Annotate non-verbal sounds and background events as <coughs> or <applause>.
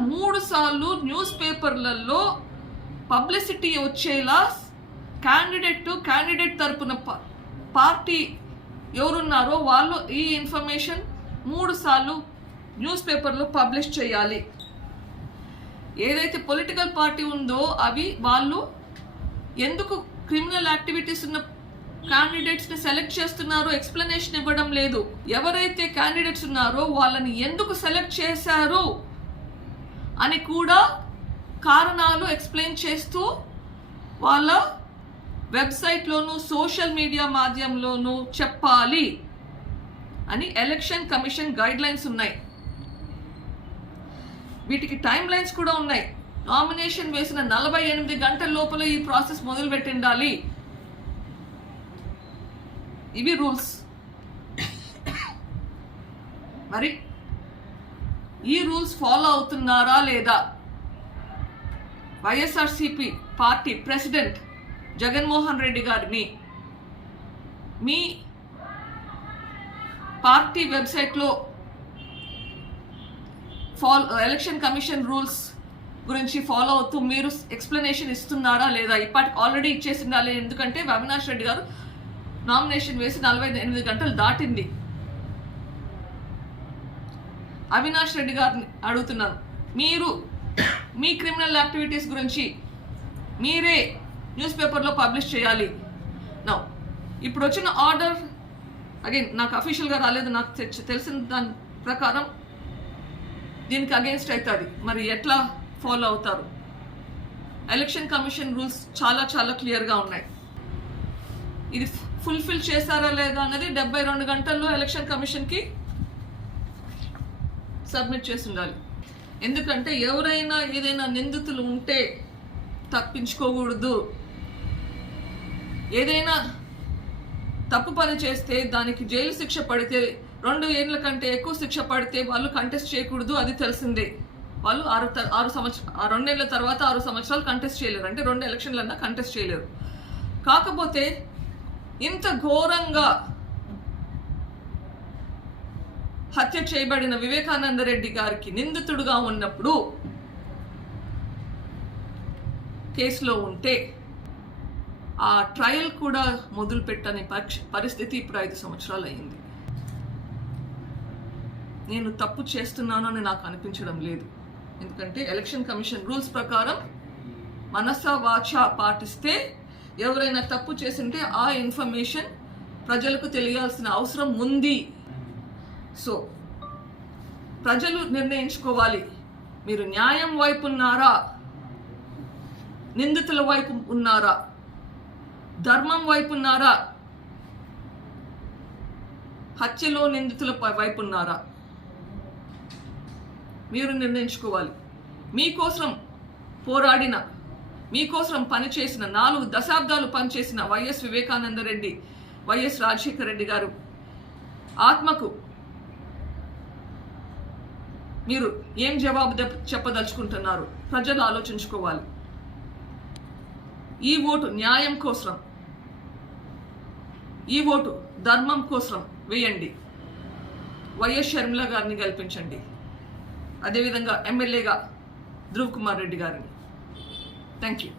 మూడు సార్లు న్యూస్ పేపర్లలో పబ్లిసిటీ వచ్చేలా క్యాండిడేట్ క్యాండిడేట్ తరపున ప- పార్టీ ఎవరున్నారో వాళ్ళు ఈ ఇన్ఫర్మేషన్ మూడు సార్లు న్యూస్ పేపర్లో పబ్లిష్ చేయాలి. ఏదైతే పొలిటికల్ పార్టీ ఉందో అవి వాళ్ళు ఎందుకు క్రిమినల్ యాక్టివిటీస్ ఉన్న క్యాండిడేట్స్ని సెలెక్ట్ చేస్తున్నారో ఎక్స్ప్లెనేషన్ ఇవ్వడం లేదు. ఎవరైతే క్యాండిడేట్స్ ఉన్నారో వాళ్ళని ఎందుకు సెలెక్ట్ చేశారు? అని కూడా కారణాలు ఎక్స్ప్లెయిన్ చేస్తూ వాళ్ళ వెబ్సైట్లోను సోషల్ మీడియా మాధ్యమంలోనూ చెప్పాలి అని ఎలక్షన్ కమిషన్ గైడ్ లైన్స్ ఉన్నాయి. వీటికి టైం లైన్స్ కూడా ఉన్నాయి. నామినేషన్ వేసిన నలభై ఎనిమిది గంటల లోపల ఈ ప్రాసెస్ మొదలు పెట్టిండాలి ఇవి రూల్స్ <coughs> మరి ఈ రూల్స్ ఫాలో అవుతున్నారా లేదా? YSRCP party president Jaganmohan Reddy గారిని మీ పార్టీ వెబ్సైట్లో ఫాలో ఎలక్షన్ కమిషన్ రూల్స్ గురించి ఫాలో అవుతూ మీరు ఎక్స్ప్లెనేషన్ ఇస్తున్నారా లేదా? ఇప్పటికి ఆల్రెడీ ఇచ్చేసి ఉండాలి ఎందుకంటే అవినాష్ రెడ్డి గారు నామినేషన్ వేసి నలభై ఎనిమిది గంటలు దాటింది. అవినాష్ రెడ్డి గారిని అడుగుతున్నాను. మీరు మీ క్రిమినల్ యాక్టివిటీస్ గురించి మీరే న్యూస్ పేపర్లో పబ్లిష్ చేయాలి. నా ఇప్పుడు వచ్చిన ఆర్డర్ అగైన్ నాకు అఫీషియల్గా రాలేదు నాకు తెలిసిన దాని ప్రకారం దీనికి అగేన్స్ట్ అవుతుంది. మరి ఎట్లా ఫాలో అవుతారు? ఎలక్షన్ కమిషన్ రూల్స్ చాలా చాలా క్లియర్గా ఉన్నాయి. ఇది ఫుల్ఫిల్ చేశారా లేదా అన్నది డెబ్బై రెండు గంటల్లో ఎలక్షన్ కమిషన్కి సబ్మిట్ చేసి ఉండాలి. ఎందుకంటే ఎవరైనా ఏదైనా నిందితులు ఉంటే తప్పించుకోకూడదు. ఏదైనా తప్పు పని చేస్తే దానికి జైలు శిక్ష పడితే రెండు ఏళ్ళ కంటే ఎక్కువ శిక్ష పడితే వాళ్ళు కంటెస్ట్ చేయకూడదు అది తెలిసిందే. వాళ్ళు ఆరు త- ఆరు సంవత్సరం ఆ రెండేళ్ళ తర్వాత ఆరు సంవత్సరాలు కంటెస్ట్ చేయలేరు. అంటే రెండు ఎలక్షన్లన్నా కంటెస్ట్ చేయలేరు. కాకపోతే ఇంత ఘోరంగా హత్య చేయబడిన వివేకానంద రెడ్డి గారికి నిందితుడుగా ఉన్నప్పుడు కేసులో ఉంటే ఆ ట్రయల్ కూడా మొదలు పెట్టని పక్ష- పరిస్థితి ఇప్పుడు ఐదు సంవత్సరాలు అయింది. నేను తప్పు చేస్తున్నాను అని నాకు అనిపించడం లేదు. ఎందుకంటే ఎలక్షన్ కమిషన్ రూల్స్ ప్రకారం మనస వాచ పాటిస్తే ఎవరైనా తప్పు చేసింటే ఆ ఇన్ఫర్మేషన్ ప్రజలకు తెలియాల్సిన అవసరం ఉంది సో ప్రజలు నిర్ణయించుకోవాలి. మీరు న్యాయం వైపు ఉన్నారా? నిందితుల వైపు ఉన్నారా? ధర్మం వైపు ఉన్నారా? హత్యలో నిందితుల వైపు ఉన్నారా? మీరు నిర్ణయించుకోవాలి. మీకోసం పోరాడిన మీకోసం పనిచేసిన నాలుగు దశాబ్దాలు పనిచేసిన వైఎస్ వివేకానంద రెడ్డి వైఎస్ రాజశేఖర రెడ్డి గారు ఆత్మకు మీరు ఏం జవాబు చెప్పదలుచుకుంటున్నారు? ప్రజలు ఆలోచించుకోవాలి. ఈ ఓటు న్యాయం కోసం ఈ ఓటు ధర్మం కోసం వేయండి. వైఎస్ షర్మిల గారిని గెలిపించండి. అదేవిధంగా ఎమ్మెల్యేగా ధ్రువ్ కుమార్ రెడ్డి గారిని. Thank you